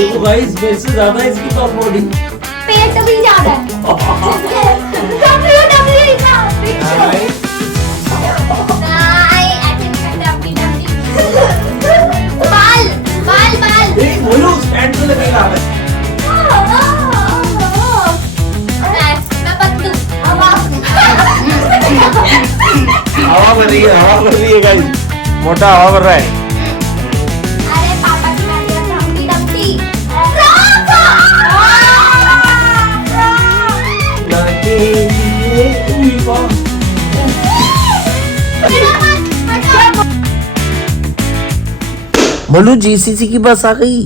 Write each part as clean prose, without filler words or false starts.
देखो गाइस, मेरे से ज्यादा इसकी तो बॉडी। पेट भी ज्यादा है। बाल बाल बाल देख बोलो उस पैंट में लगेगा। हवा भर रही है गाइस, मोटा हवा भर रहा है। अरे पापा की गाड़ी है डम्पी डम्पी। बोलू जीसीसी की बस आ गई।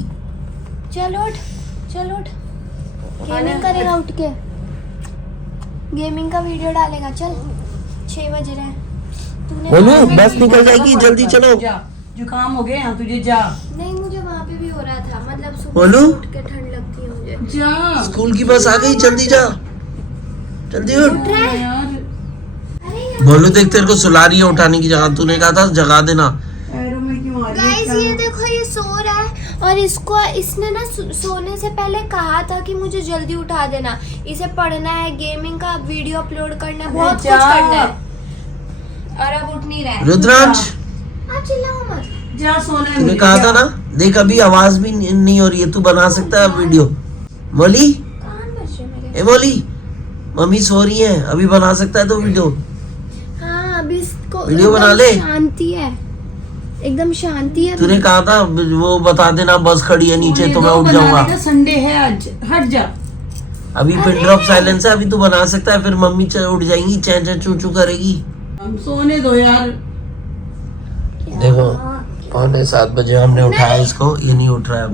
चल उठ चल उठ, गेमिंग करेगा उठ के, गेमिंग का वीडियो डालेगा। चल 6 बज रहे हैं। तूने बोलू बस निकल जाएगी, जल्दी चलो। जुकाम हो गया यहाँ तुझे, जा। नहीं, मुझे वहाँ पे भी हो रहा था, मतलब सुबह बोलू? उठ के ठंड लगती है मुझे। जा स्कूल की बस आ गई, जल्दी जा, जल्दी उठ। उठ रहा है? यार, अरे यार बोलू देख तेरे को सुला रही है, उठाने की जगह तूने कहा था जगा देना। पैरों में क्यों आ रही है? गाइस, ये देखो, ये सो रहा है और इसने ना सोने से पहले कहा था कि मुझे जल्दी उठा देना, इसे पढ़ना है, गेमिंग का वीडियो अपलोड करना है, बहुत कुछ जा। करना है। और अब उठ नहीं रहा है। रुद्रांश आप चिल्लाओ मत। जा सोने तूने मुझे, कहा जा। था ना, देख अभी आवाज भी नहीं हो रही है, तू बना सकता है वीडियो। मोली, कान बज रहे मेरे। ए मोली, मम्मी सो रही है, अभी बना सकता है तो वीडियो। हाँ, अभी इसको वीडियो बना एकदम ले। शांति है, एकदम शांति है। तूने कहा था वो बता देना बस खड़ी है नीचे तो मैं उठ जाऊंगा। संडे है आज, हट जा। अभी पिन ड्रॉप साइलेंस है, अभी तू बना सकता है, फिर मम्मी उठ जाएंगी, चैं चैं चू चू करेगी। हम सोने दो यार। देखो 6:45 बजे हमने उठाया इसको, ये नहीं उठ रहा है अब।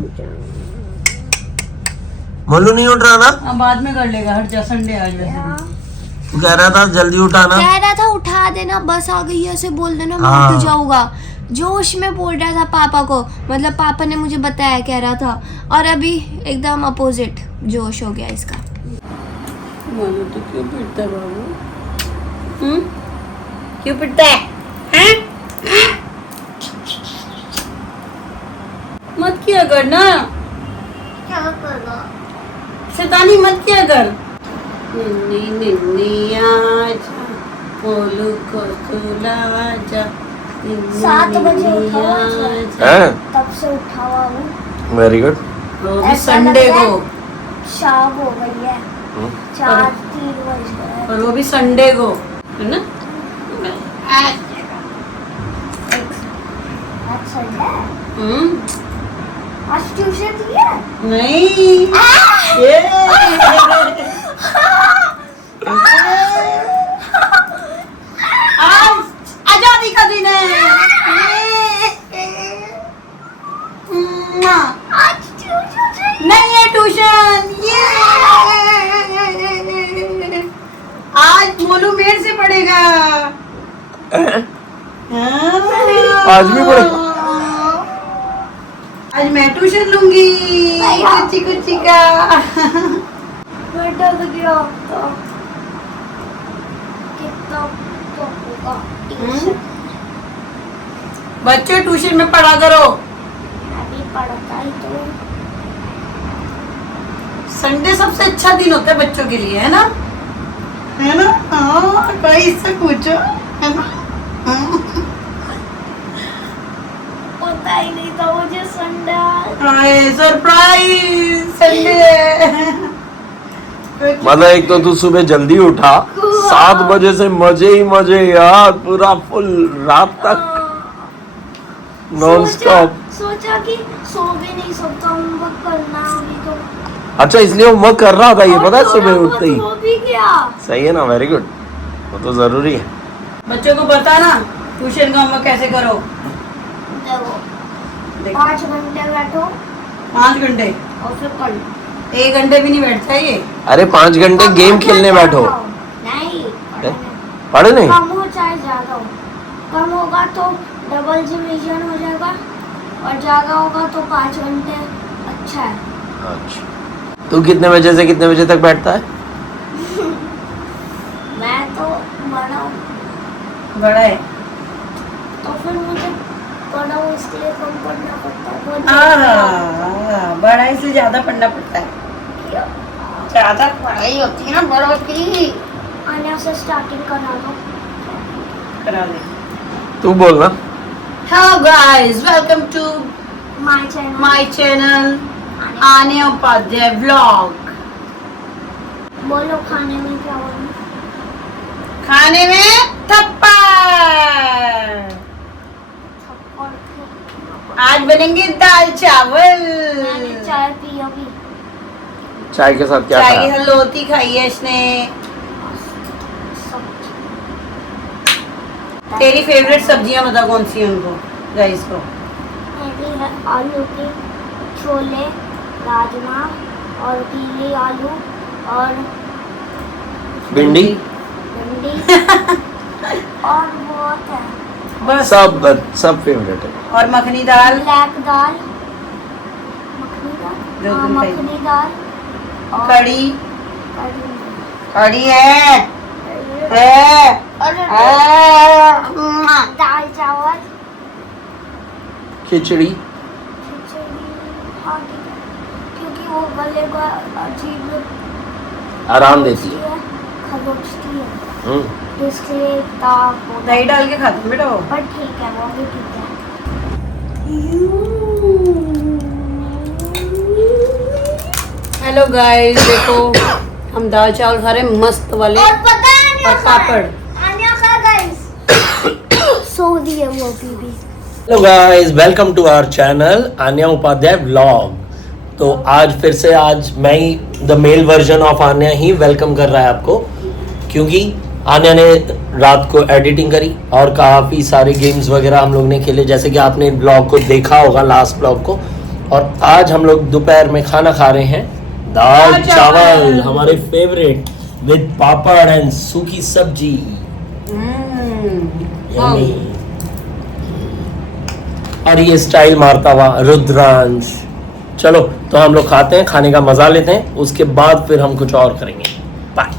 मोलू नहीं उठ रहा ना? अब बाद में कर लेगा, हट जा, संडे आज वैसे भी। तू कह रहा था जल्दी उठाना। कह रहा था उठा देना, बस आ गई है, ऐसे बोल देना, मैं हाँ। उठ जाऊंगा। जोश में बोल रहा था पापा को, मतलब पापा ने मुझे बताया, कह रहा था। और अभी एकदम अपोजिट जोश हो गया इसका। बोलो तो क्यों पिटता है बाबू? क्यों पिटता है? हैं? मत किया कर ना, क्या करना? शैतानी मत किया कर। निन्नी निन्नी आजा, बोलू को सुला जा। 7 बजे उठा हुआ हैं? तब से उठा हुआ हूँ। Very good. वो भी ऐसा संडे लग रहा को, है शाम हो गई है, 4-3 बज गए। और वो भी संडे को, है ना? आज संडे है? आज ट्यूशन थी है? नहीं। ये। आज आजादी का दिन है। आज ट्यूशन नहीं है ट्यूशन, ये आज मोलू मेर से पढ़ेगा। आज भी पढ़ेगा? आज मैं ट्यूशन लूंगी कुची कुची का। बेटा तो क्या होता? कितना तो होगा ट्यूशन? बच्चे ट्यूशन में पढ़ा करो, अभी पढ़ता ही तो। संडे सबसे अच्छा दिन होता है बच्चों के लिए, है ना? है ना? हाँ, कोई इससे पूछो, है ना? पता ही नहीं था मुझे संडे। हाय सरप्राइज, संडे। मतलब एक तो तू सुबह जल्दी उठा, 7 बजे से मजे ही मजे यार, पूरा फुल रात तक नॉन स्टॉप। सोचा कि सो भी नहीं सकता, होमवर्क करना अभी तो। अच्छा इसलिए होमवर्क कर रहा था ये, पता है और सुबह थोड़ा उठते ही। बहुत हो भी गया। सही है ना, वेरी गुड, वो तो जरूरी है। बच्चों को बता ना ट्यूशन का होमवर्क कैसे करो। देखो 5 घंटे बैठो 5 घंटे, और फिर पढ़। 1 घंटे भी नहीं बैठता ये। अरे 5 घंटे गेम खेलने बैठो। नहीं, पढ़े नहीं? कम हो चाहे ज्यादा हो, कम होगा तो डबल रिवीजन हो जाएगा, और ज्यादा होगा तो 5 घंटे अच्छा है। अच्छा तू कितने बजे से कितने बजे तक बैठता है? मैं तो बड़ा हूँ, बड़ा है। तो फिर मुझे बड़ा हूँ इसके लिए कम पढ़ना पड़ता है। बहुत जल्दी पढ़ाई से ज्यादा पढ़ना पड़ता है, ज्यादा पढ़ाई होती है ना बड़ों की। आने से स्टार्टिंग करा दो। करा दे। तू बोलना। Hello guys, welcome to my channel Anya Upadhyay vlog. बोलो खाने में क्या बना? खाने में थप्पड़। आज बनेंगे दाल चावल। मैंने चाय पी अभी। चाय के साथ क्या चाय खाया? के साथ लोती खाई है इसने। तेरी फेवरेट सब्जियां बता कौन सी है उनको, गाइस को। मेरी है आलू के छोले, राजमा और पीले आलू और भिंडी। भिंडी और बहुत है। बस। सब फेवरेट है। और मखनी दाल। ब्लैक दाल, मखनी दाल, जो हाँ, तुम खाई। मखनी दाल और कड़ी। कढ़ी। कड़ी है। और दाल चावल, खिचड़ी। खिचड़ी, हाँ ठीक है, क्योंकि वो गले को अजीब आराम देती है। खरोचती है, हम्म। इसलिए ताप होता दही है। डाल के खाते हैं बेटा वो। पर ठीक है, वो भी ठीक है। हेलो गाइस, देखो हम दाल चावल खा रहे हैं मस्त वाले। और पता है और पापड़। आन्या का गाइस सो दिए वो भी। Hello guys, welcome to our channel Anya Upadhyay vlog. तो आज फिर से मैं ही the male version of Anya ही वेलकम कर रहा है आपको, क्योंकि आन्या ने रात को एडिटिंग करी और काफ़ी सारे गेम्स वगैरह हम लोग ने खेले, जैसे कि आपने ब्लॉग को देखा होगा, लास्ट ब्लॉग को। और आज हम लोग दोपहर में खाना खा रहे हैं दाल चावल, हमारे फेवरेट, विद पापड़ एंड सूखी सब्जी। Yummy। और ये स्टाइल मारता हुआ रुद्रांश। चलो तो हम लोग खाते हैं, खाने का मजा लेते हैं, उसके बाद फिर हम कुछ और करेंगे। बाय।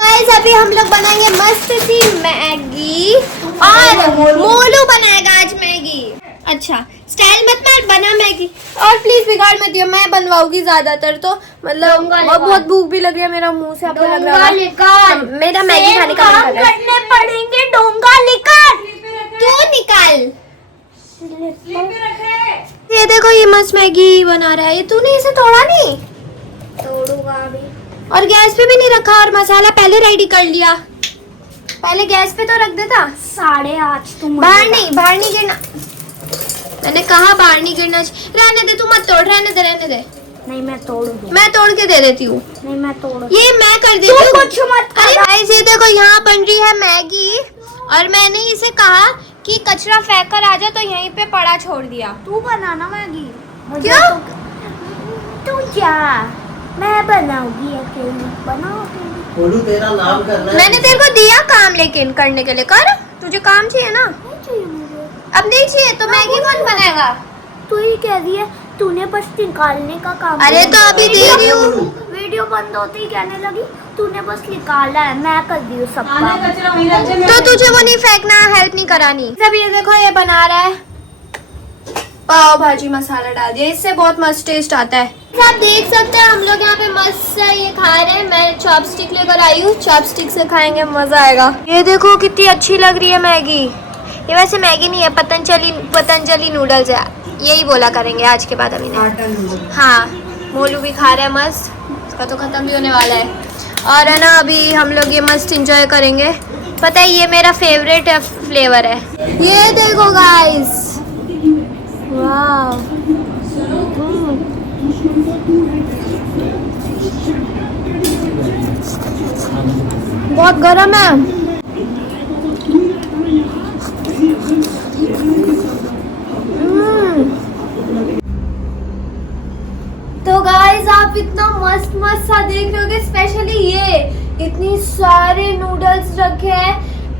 गाइस अभी हम लोग बनाएंगे मस्त सी मैगी और मोलू बनाएगा आज मैगी। अच्छा स्टाइल मत मार, बना मैगी और प्लीज बिगाड़ मत दियो, मैं बनवाऊंगी ज्यादातर तो, मतलब बहुत भूख भी लग रही है, मेरा मुंह से आपको लग रहा है मेरा मैगी खाने का मन कर रहा है। करने पड़ेंगे, डोंगा निकाल, क्यों निकाल। ये देखो ये मस्त मैगी बना रहा है, ये तूने इसे तोड़ा नहीं? तोड़ूंगा अभी। और गैस पे भी नहीं रखा और मसाला पहले रेडी कर लिया, पहले गैस पे तो रख देता। 8:30 तुम बाहर नहीं गिरना, मैंने कहा बाहर नहीं गिरना। रहने दे, तू मत तोड़, रहने दे। नहीं मैं तोड़ूंगी, मैं तोड़ के दे देती हूँ। नहीं मैं तोड़, ये मैं कर देती हूँ, कुछ मत। अरे गाइस ये देखो यहाँ बन रही है मैगी और मैंने इसे कहा कि कचरा फेंक कर आ जा, तो यहीं पे पड़ा छोड़ दिया। तू बनाना मैगी। क्यों? तू जा, मैं बनाऊंगी अकेली, बोलू तेरा नाम करना है। मैंने तेरे को दिया काम, लेकिन करने के लिए कर, तुझे काम चाहिए ना। अब नहीं चाहिए तो मैगी कौन बनाएगा? तू ही कह रही है, तूने बस निकालने का काम। अरे तो अभी दे रही हूँ, वीडियो बंद होते ही कहने लगी तूने बस निकाला है, मैं कर दी हूँ सब काम। तो तुझे वो नहीं फेंकना, हेल्प नहीं करानी। सब ये देखो ये बना रहा है, पाव भाजी मसाला डाल दिया, इससे बहुत मस्त टेस्ट आता है। आप देख सकते हैं हम लोग यहाँ पे मस्त सा ये खा रहे हैं, मैं चॉपस्टिक लेकर आई हूँ, चॉपस्टिक से खाएंगे, मजा आएगा। ये देखो कितनी अच्छी लग रही है मैगी। ये वैसे मैगी नहीं है, पतंजलि नूडल्स है, यही बोला करेंगे आज के बाद अभी। हाँ मोलू भी खा रहा है मस्त, इसका तो खत्म भी होने वाला है। और है ना अभी हम लोग ये मस्त इंजॉय करेंगे, पता है ये मेरा फेवरेट फ्लेवर है। ये देखो गाइस, वाह बहुत गर्म है। तो गाइस आप इतना मस्त सा देख रहे होगे, स्पेशली ये इतनी सारे नूडल्स रखे हैं,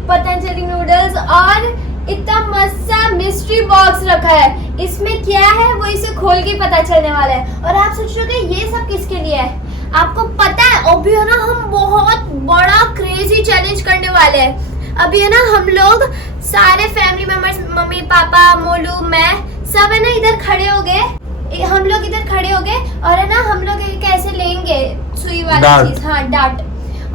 पतंजलि नूडल्स, और इतना मस्त सा मिस्ट्री बॉक्स रखा है। इसमें क्या है वो इसे खोल के पता चलने वाला है। और आप सोच रहे हो ये सब किसके लिए है? आपको पता है अभी है ना हम बहुत बड़ा क्रेजी चैलेंज करने वाले हैं। अभी है ना हम लोग सारे family members, mummy papa Molu मैं, सब है ना इधर खड़े हो गए हम लोग इधर खड़े हो गए और है ना हम लोग कैसे लेंगे सुई वाली डार्ट। चीज, हाँ डार्ट,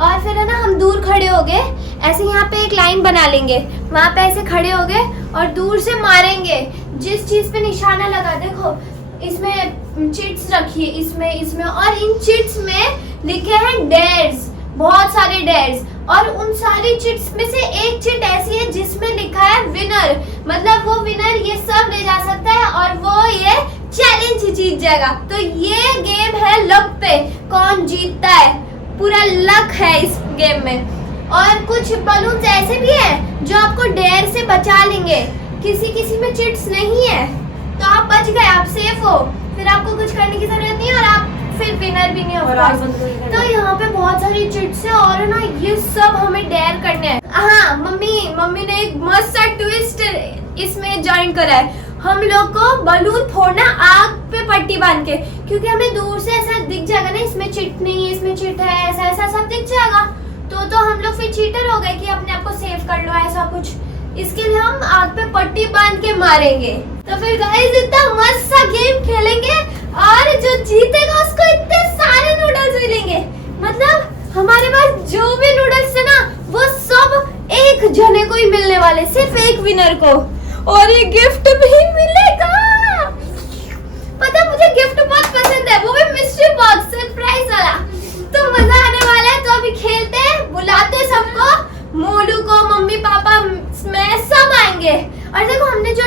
और फिर है ना हम दूर खड़े हो गए ऐसे, यहाँ पे एक लाइन बना लेंगे, वहाँ पे ऐसे खड़े हो गए और दूर से मारेंगे। जिस चीज पे निशाना लगा, देखो इसमें चिट्स रखिए, इसमें इसमें और इन चिट्स में लिखे हैं डेयर्स, बहुत सारे डेयर्स, और उन सारी चिट्स में से एक चिट ऐसी है जिसमें लिखा है विनर, मतलब वो विनर ये सब ले जा सकता है और वो ये चैलेंज जीत जाएगा। तो ये गेम है लक पे, कौन जीतता है, पूरा लक है इस गेम में। और कुछ बलून्स ऐसे भी है जो आपको डेयर से बचा लेंगे, किसी किसी में चिट्स नहीं है तो आप बच गए, आप सेफ हो, फिर आपको कुछ करने की जरूरत नहीं और आप फिर विनर भी नहीं हो। तो यहाँ पे बहुत सारी चिट्स है और ना ये सब हमें डेयर करने हैं। हाँ मम्मी ने एक मस्त सा ट्विस्ट इसमें ज्वाइन करा है, हम लोग को बलून फोड़ना आग पे पट्टी बांध के, क्योंकि हमें दूर से ऐसा दिख जाएगा ना इसमें चिट नहीं है, इसमें चिट है, ऐसा ऐसा सब दिख जाएगा, तो हम लोग फिर चीटर हो गए कि अपने आप को सेव कर लो ऐसा कुछ। इसके लिए हम आग पे पट्टी बांध के मारेंगे। तो फिर गाइस इतना मस्त सा गेम खेलेंगे और जो जीतेगा उसको इतने सारे नूडल्स मिलेंगे, मतलब हमारे पास जो भी नूडल्स है ना वो सब एक जने को ही मिलने वाले, सिर्फ एक विनर को, और ये गिफ्ट भी मिलेगा। पता है मुझे गिफ्ट बहुत पसंद है, वो भी मिस्ट्री बॉक्स सरप्राइज वाला, तो मजा आने वाला है। तो अभी खेलते हैं, बुलाते हैं सबको, मोलू को, मम्मी पापा, मैं सब आएंगे। और देखो हमने जो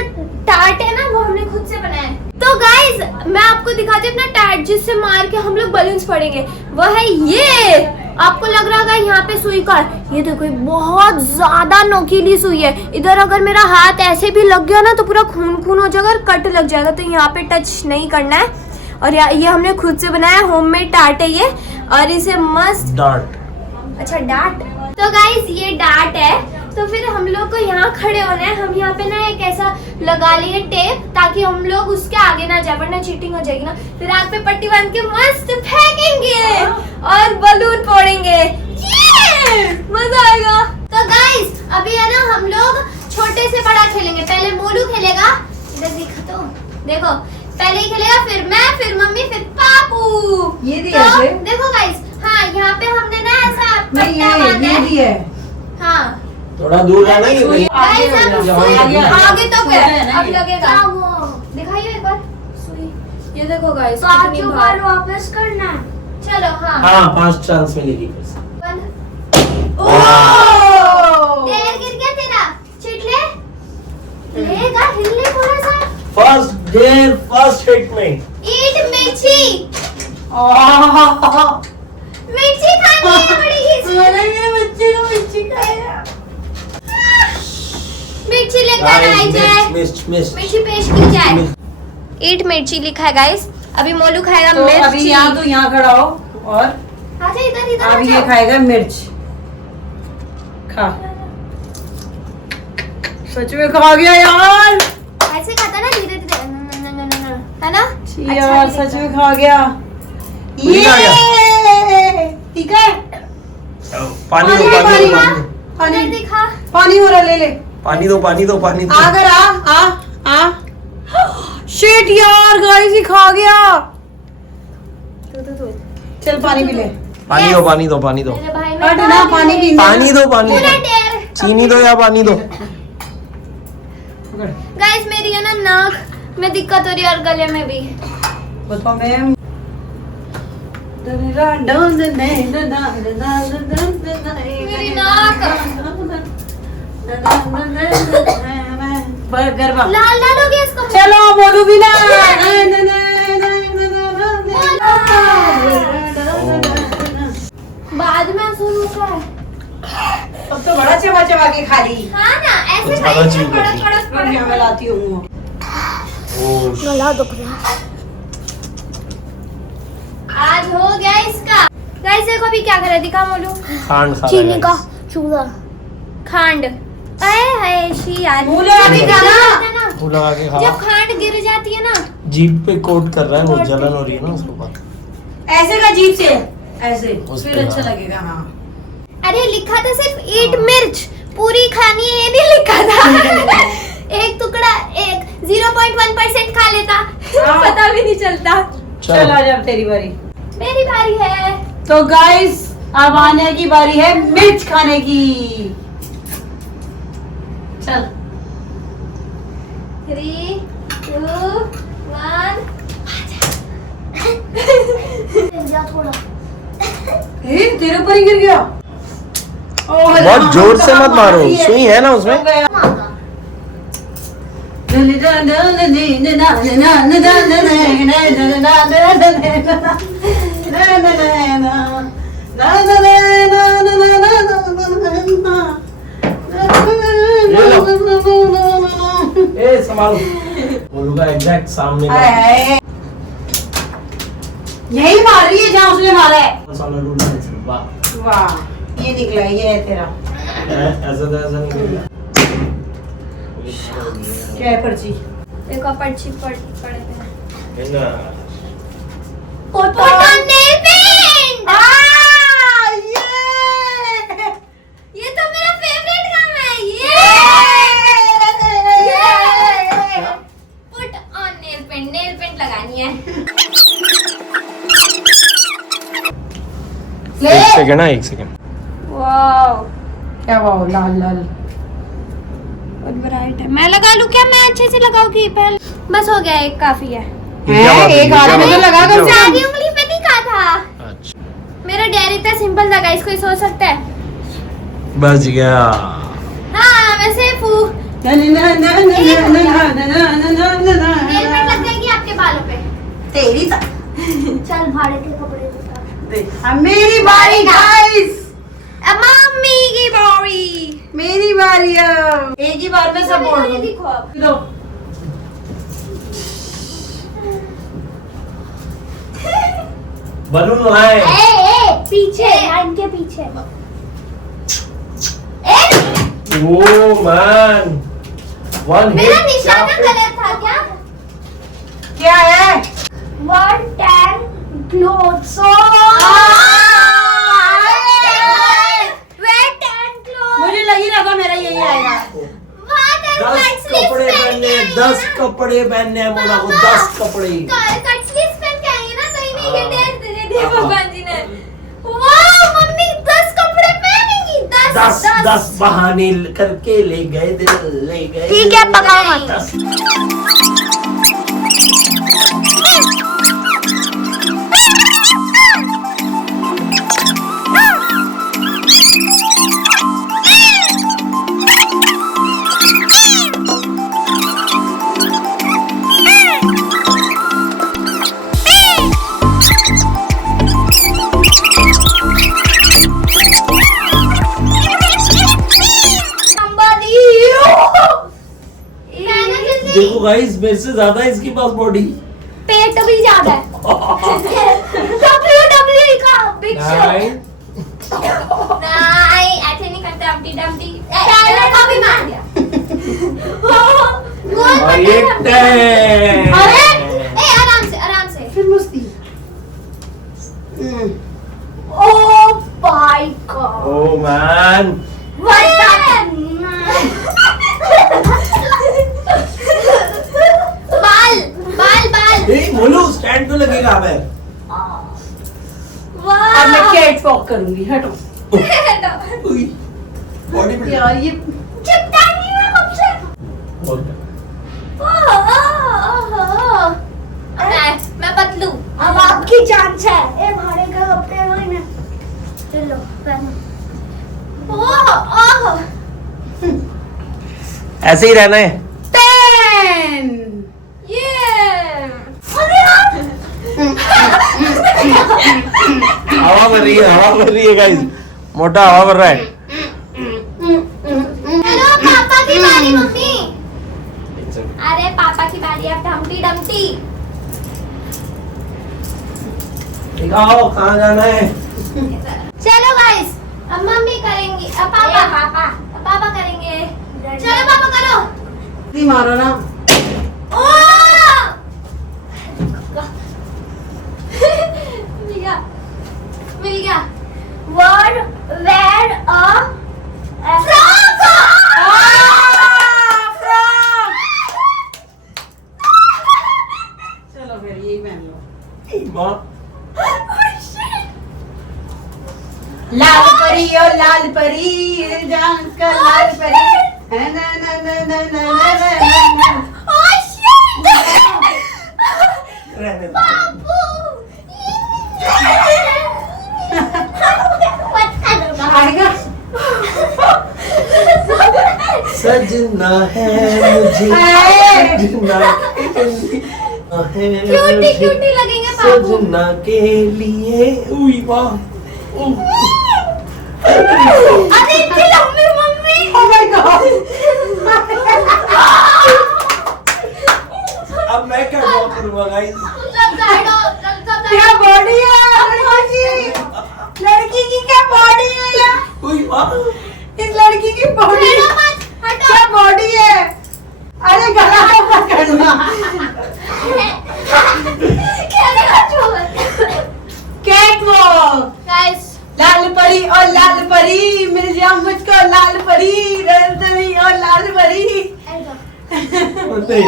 टार्ट है ना वो हमने खुद से बनाया है। तो गाइज मैं आपको दिखाती हूँ अपना टार्ट जिससे मार के हम लोग बलून्स फोड़ेंगे, वो है ये। आपको लग रहा होगा यहाँ पे सुई का, ये देखो बहुत ज्यादा नोकीली सुई है, इधर अगर मेरा हाथ ऐसे भी लग गया ना तो पूरा खून खून हो जाएगा और कट लग जाएगा, तो यहाँ पे टच नहीं करना है। और ये हमने खुद से बनाया, होममेड टार्ट है ये, और इसे मस्त डार्ट, अच्छा डार्ट। तो गाइस ये डार्ट है, तो फिर हम लोग को यहाँ खड़े होना है, हम यहाँ पे ना एक ऐसा लगा लिए टेप ताकि हम लोग उसके आगे ना जाए वरना चीटिंग हो जाएगी ना। फिर आग पे पट्टी बांध के मस्त फेंकेंगे और बलून फोड़ेंगे, ये मजा आएगा। तो गाइस अभी है ना हम लोग छोटे से बड़ा खेलेंगे, पहले मोलू खेलेगा, इधर दिखा तो देखो, पहले ही खेलेगा, फिर मैं, फिर मम्मी, फिर पापू। ये दी तो ऐसे? देखो गाइस, हाँ यहाँ पे हमने ना ऐसा नहीं पट्टा बांधा ये है, दी है। हाँ थोड़ा दूर रहना ही सुई भाई। गाइस अब यहाँ सुई आगे आगे तो सुई है ना अब ये। लगेगा, दिखाइए एक बार सुई, ये देखो गाइस पांचों कितनी बार बार, वापस करना है। चलो हाँ हाँ 5 चांस मिलेगी फिर से। डेयर गिर गया तेरा, चिट लेगा, हिल ले थोड़ा सा, फर्स्ट डेयर फर्स्ट हिट में ईट मिर्ची, मिर्ची खानी है बड़ी ही, मेरे बच्चे को मिर्ची खाया। मिर्ची लेकर आई जाए, मिर्ची पेश की जाए। ईट मिर्ची लिखा है गाइस, अभी मोलू खाएगा तो मिर्ची। अभी यहाँ तो यहाँ खड़ा हो और आजा इधर इधर अब ये आजा। खाएगा मिर्च, खा। सच में खा गया यार, ऐसे खाता ना धीरे धीरे, है ना? यार अच्छा सच में खा गया। पूरी खा ये ठीक है, पानी दो, पानी, पानी दो, इधर पानी दिखा, पानी हो रहा, ले ले। पानी दो, पानी दो, पानी दो। आगर आ शिट यार गाइस ये खा गया। चल पानी पी ले। पानी दो, पानी दो, पानी दो, मेरे भाई हट ने ना, पानी पी। पानी दो, पानी पूरा दो, डेयर। चीनी दो या पानी दो। गाइस मेरी है ना नाक में दिक्कत हो रही है और गले में भी। बताओ मैम। मेरी नाक गरबा लाल लाल हो गया इसको। चलो बोलू भी ना। बाद में सुन रहा है। अब तो बड़ा चबा चबा के खा ली। हाँ ना ऐसे कुछ ज्यादा चीज कड़क होगी। कड़क मैं कड़क। लाती हूँ। ओह, गला दुख रहा। आज हो गया इसका। गाइस देखो अभी क्या कर रहा है, दिखा मोलू। खांड खा रहा चीनी है का guys। चूड़ा। खांड। अरे हाय शी यार। मुंह लगा अभी के गाना खा। होता है ना, वो लगा के खा। जब खांड गिर जाती है ना, जीभ पे कोट कर रहा है, वो जलन हो रही है ना उसके बाद। ऐसे का जीप से ऐसे उस फिर पे अच्छा हाँ। लगेगा। हाँ अरे लिखा था सिर्फ ईट मिर्च, पूरी खानी है ये नहीं लिखा था। एक टुकड़ा एक 0.1% खा लेता पता भी नहीं चलता। चल आ जा तेरी बारी। मेरी बारी है। तो गाइस अब आने की बारी है मिर्च खाने की। चल 3, 2, 1 थोड़ा। तेरे ऊपर ही गिर गया। बहुत जोर से मत मारो, सुई है ना उसमें। ए संभालो, बोलूंगा एग्जैक्ट सामने यही मार रही है जहाँ उसने मारा है। मसाला ढूंढना है। वाह वाह ये निकला, ये है तेरा। ऐसा तो ऐसा नहीं क्या है पर्ची? देखो पर्ची पड़े हैं। ना फोटो नेल पेंट। ये तो मेरा फेवरेट काम है। ये पुट ऑन नेल पेंट लगानी है। एक सेकंड वाओ क्या वाह, लाल लाल बहुत ब्राइट है। मैं लगा लूं क्या? मैं अच्छे से लगाऊंगी पहले। बस हो गया, एक काफी है। एक आदमी तो लगा कर सारी उंगली पे नहीं कहा था। अच्छा मेरा डेयर इतना सिंपल था गाइस, कोई सोच सकता है? बस गया। हाँ मैं सेफ हूँ। नेल पेंट लग जाएगी आपके बालों पे। तेरी चल भाड़े के कपड़े उतार। मेरी बारी गाइस, मम्मी की बारी। मेरी बारी। अब एक ही बार में सब बोल ये देखो अब। दो। बलून लाए। पीछे लाइन के पीछे। ओ मैन, वन मेरा निशाना गलत था क्या? क्या है? 1 10 clothes. मुझे लग ही रहा था मेरा यही आएगा। 10 कपड़े पहनने, 10 कपड़े पहनने बोला को 10 कपड़े। कट स्लीव्स पहन के आई है ना, तो इन्हें ये डेयर दे दिया भगवान जी ने। वाह मम्मी 10 कपड़े पहनेंगी। 10 बहाने करके ले गए दिल, ले गए। ठीक है पकाओ मत। 10 देखो गाइस, मेरे से ज्यादा इसके पास बॉडी। पेट भी ज्यादा है। WWE का बिग शो। नहीं ऐसे नहीं करते। अम्टी डम्टी टाइलर का भी मार दिया। और ये टैग। अरे ए आराम से फिर मस्ती। Oh my God. Oh man, बाल ए बोलो स्टैंड पे लगेगा अब। वाह अब मैं कैट वॉक करूंगी। हटो बॉडी पे यार, ये चिपटा नहीं है कब से। मैं पतलू। अब आपकी चांस है। ए भाड़े का कपड़े वही ना। चलो पहनो। ओह ऐसे ही रहना है। 10। हवा भर रही है गाइस, मोटा हवा भर रहा है। हेलो पापा की बारी मम्मी। अरे पापा की बारी। अब डम्टी डम्टी। दिखाओ कहाँ जाना है। चलो गाइस, अब मम्मी करेंगी। अब पापा करेंगे। चलो पापा करो। नहीं मारो ना। मिल गया। Word wear a frock. यही पहन लो। माँ लाल परी ओ लाल परी जान का लाल परी ना ना ना ना ना ना ना ना। रहने दो। आएगा सजना है मुझे सजना है क्यूटी क्यूटी लगेंगे बाबू। सजना के लिए उई वाह अरे इतनी लंबी मम्मी। Oh my God! अब मैं क्या ड्रॉ करूंगा गाइस? क्या बॉडी है लड़की की? लड़की की क्या बॉडी है यार? उई वाह इस लड़की की बॉडी क्या बॉडी है? अरे गला तो पकड़ना। Cat walk. लाल परी और लाल परी मिल जा मुझको लाल परी रंजनी और लाल परी। नहीं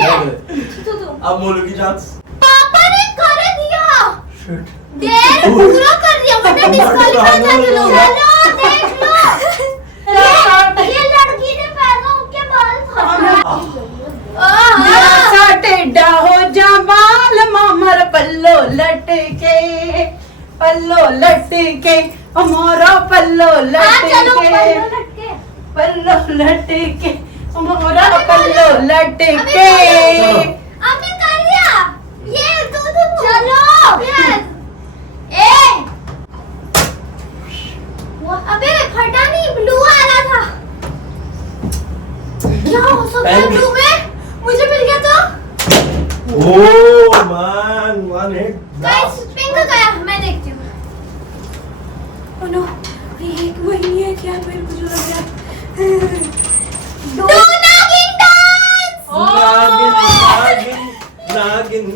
अब मोलू की चांस पापा ने कर दिया। शिट देख पूरा कर दिया वरना डिस्क्वालीफाई कर लो। चलो देख लो ये लड़की ने पैदा होके बाल सा टेढ़ा हो जा बाल मामर पल्लो लटके हमारा पल्लो लटके पल्लो लटके हमारा पल्लो लटके। हमने कर दिया ये दो चलो ए अबे फटा नहीं ब्लू आ रहा था। क्या हो सकता है ब्लू में? मुझे मिल गया तो oh man one hit guys pink गया। मैं देखती हूँ। ओह नो ये वही है क्या? मेरे को जो लग रहा है दो नागिन डांस। नागिन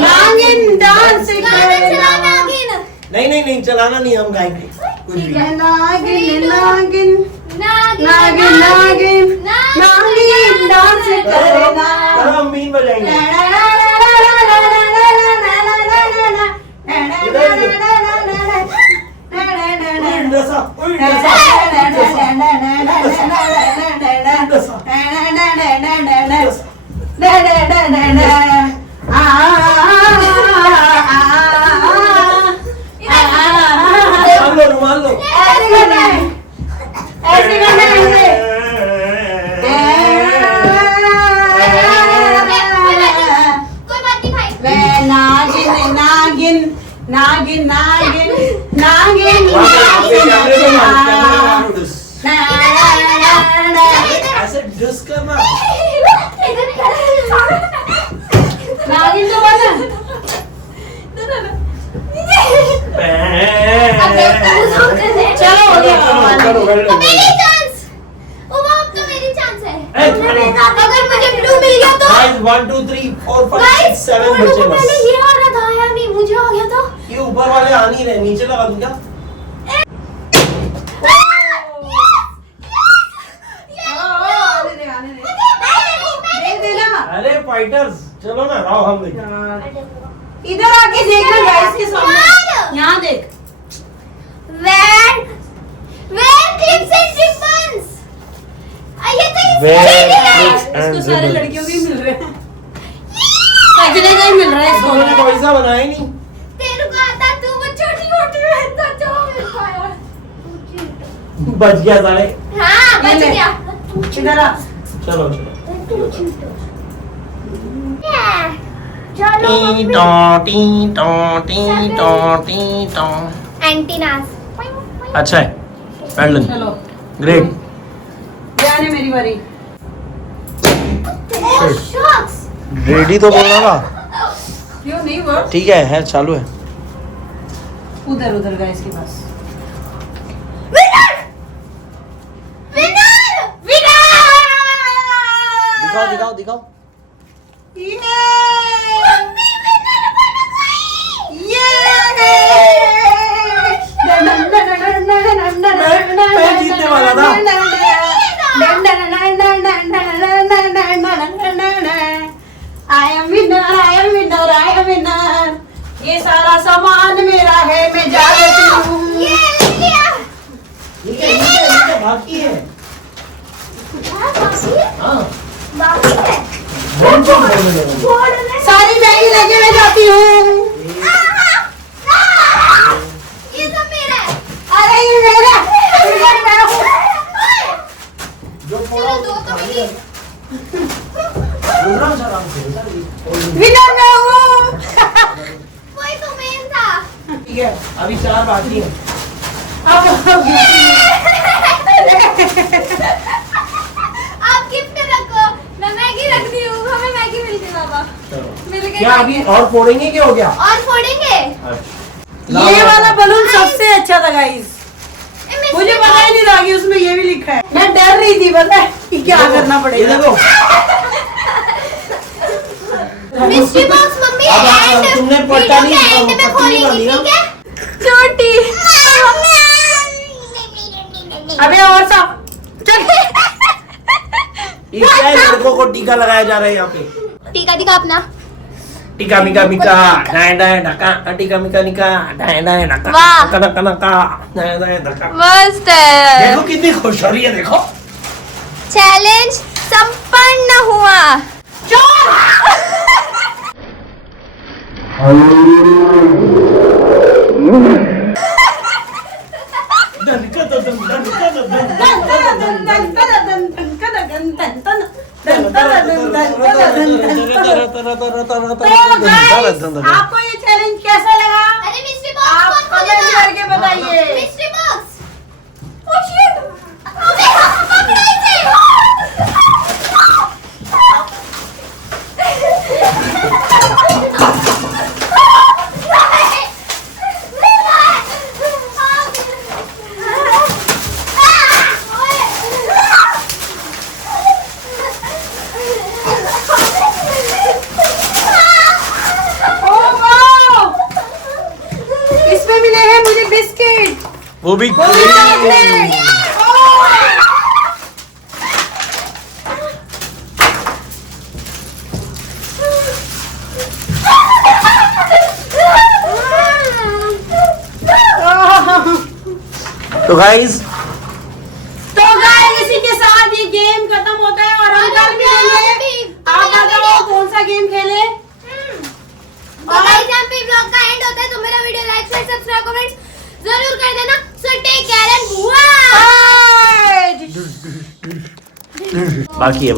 नागिन डांस चला नागिन। नहीं चलाना नहीं हम गाएंगे कुछ भी नागिन नागिन नागिन नागिन नागिन नागिन डांस करना। पर हम बीन बजाएंगे रुमाल लो ऐसे करना है ऐसे करना है कोई बात नहीं भाई। वे नागिन नागिन नागिन नागिन नागिन ऐसे डिस करना नागिन तो बना। चलो हो गया। मेरी चांस। ओ अब तो मेरी चांस है। ए, अगर मुझे ब्लू मिल गया तो गाइस 1 2 3 4 5 6 गाइस 7 पहले बचे बस ये आ रहा था या नहीं? मुझे आ गया तो ये ऊपर वाले आ नहीं रहे नीचे लगा दूं क्या दे देना। अरे फाइटर्स चलो ना राव हम देखें इधर आके देखना गाइस के सामने। यहाँ देख। Wear clips and ribbons. ये तो Wear है। clips and इसको सारे ribbons. लड़कियों के मिल रहे हैं। सजने का ही मिल रहा है इसको इसको। पैसा बनाया ही नहीं तेरे को आता तू वो छोटी मोटी पहनता जो मेरे को आया। बच गया सारे हाँ बच ले। गया। इधर आ। चलो चलो मम्मी। चलो एंटीनास। अच्छा है वेल डन चलो ग्रेट जाने मेरी बारी। ओह शॉक्स। रेडी तो बोलना ना क्यों नहीं वो? ठीक है चालू है उधर उधर गाइस के पास। Winner winner winner. दिखाओ मम्मी विनर बन गई। मैं जीतने वाला था I am winner, I am winner, I am सामान मेरा है, मैं जा रही हूँ। ये लिया। बाकी है। हाँ, बाकी है। हाँ। बाकी है। सारी मैगी लेके मैं जाती हूँ। ये सब मेरा है। अरे ये मेरा जो चलो दो तो मिली। विनर मैं हूँ। वही तो मेन था। ठीक है, अभी 4 बाकी है। आप गिफ्ट रखो, मैं मैगी रख दी हूँ। हमें मैगी मिल गई बाबा। मिल गई क्या अभी और फोड़ेंगे क्या हो गया? और फोड़ेंगे। ये वाला बलून सबसे अच्छा था गाइस। मुझे पता ही नहीं था कि उसमें ये भी लिखा है। मैं डर रही थी, पता है कि क्या करना ये पड़ेगा। देखो, मिस्ट्री बॉक्स मम्मी अब एंड तुमने वीडियो पट्टा के नहीं एंड में पट्टी खोलेंगे, नहीं बांधी ठीक है? छोटी। अबे और सब ये क्या है? लड़कों को टीका लगाया जा रहा है यहाँ पे। टीका दिखा अपना। टीका मिका मिका डाय डाय ढका, टीका मिका निका डाय डाय ढका, वाह। नका नका नका डाय डाय ढका। मस्त है। देखो कितनी खुश हो रही है, देखो। चैलेंज संपन्न हुआ। आपको ये चैलेंज कैसा लगा? अरे मिस्ट्री आप बॉक्स कौन कमेंट खोलेगा? करके बताइए। Mystery box. Oh shit. अबे पकड़ा इसे। Oh wow! इसमें मिले हैं मुझे बिस्किट, वो भी चॉकलेट। तो गाइस तो गाइस इसी के साथ ये गेम खत्म होता है और हम कल मिलेंगे। आप बताओ कौन सा गेम खेले? तो गाइस यहाँ पे ब्लॉग का एंड होता है। तो मेरा video like share subscribe comments जरूर कर देना। So take care and bye. बाकी है।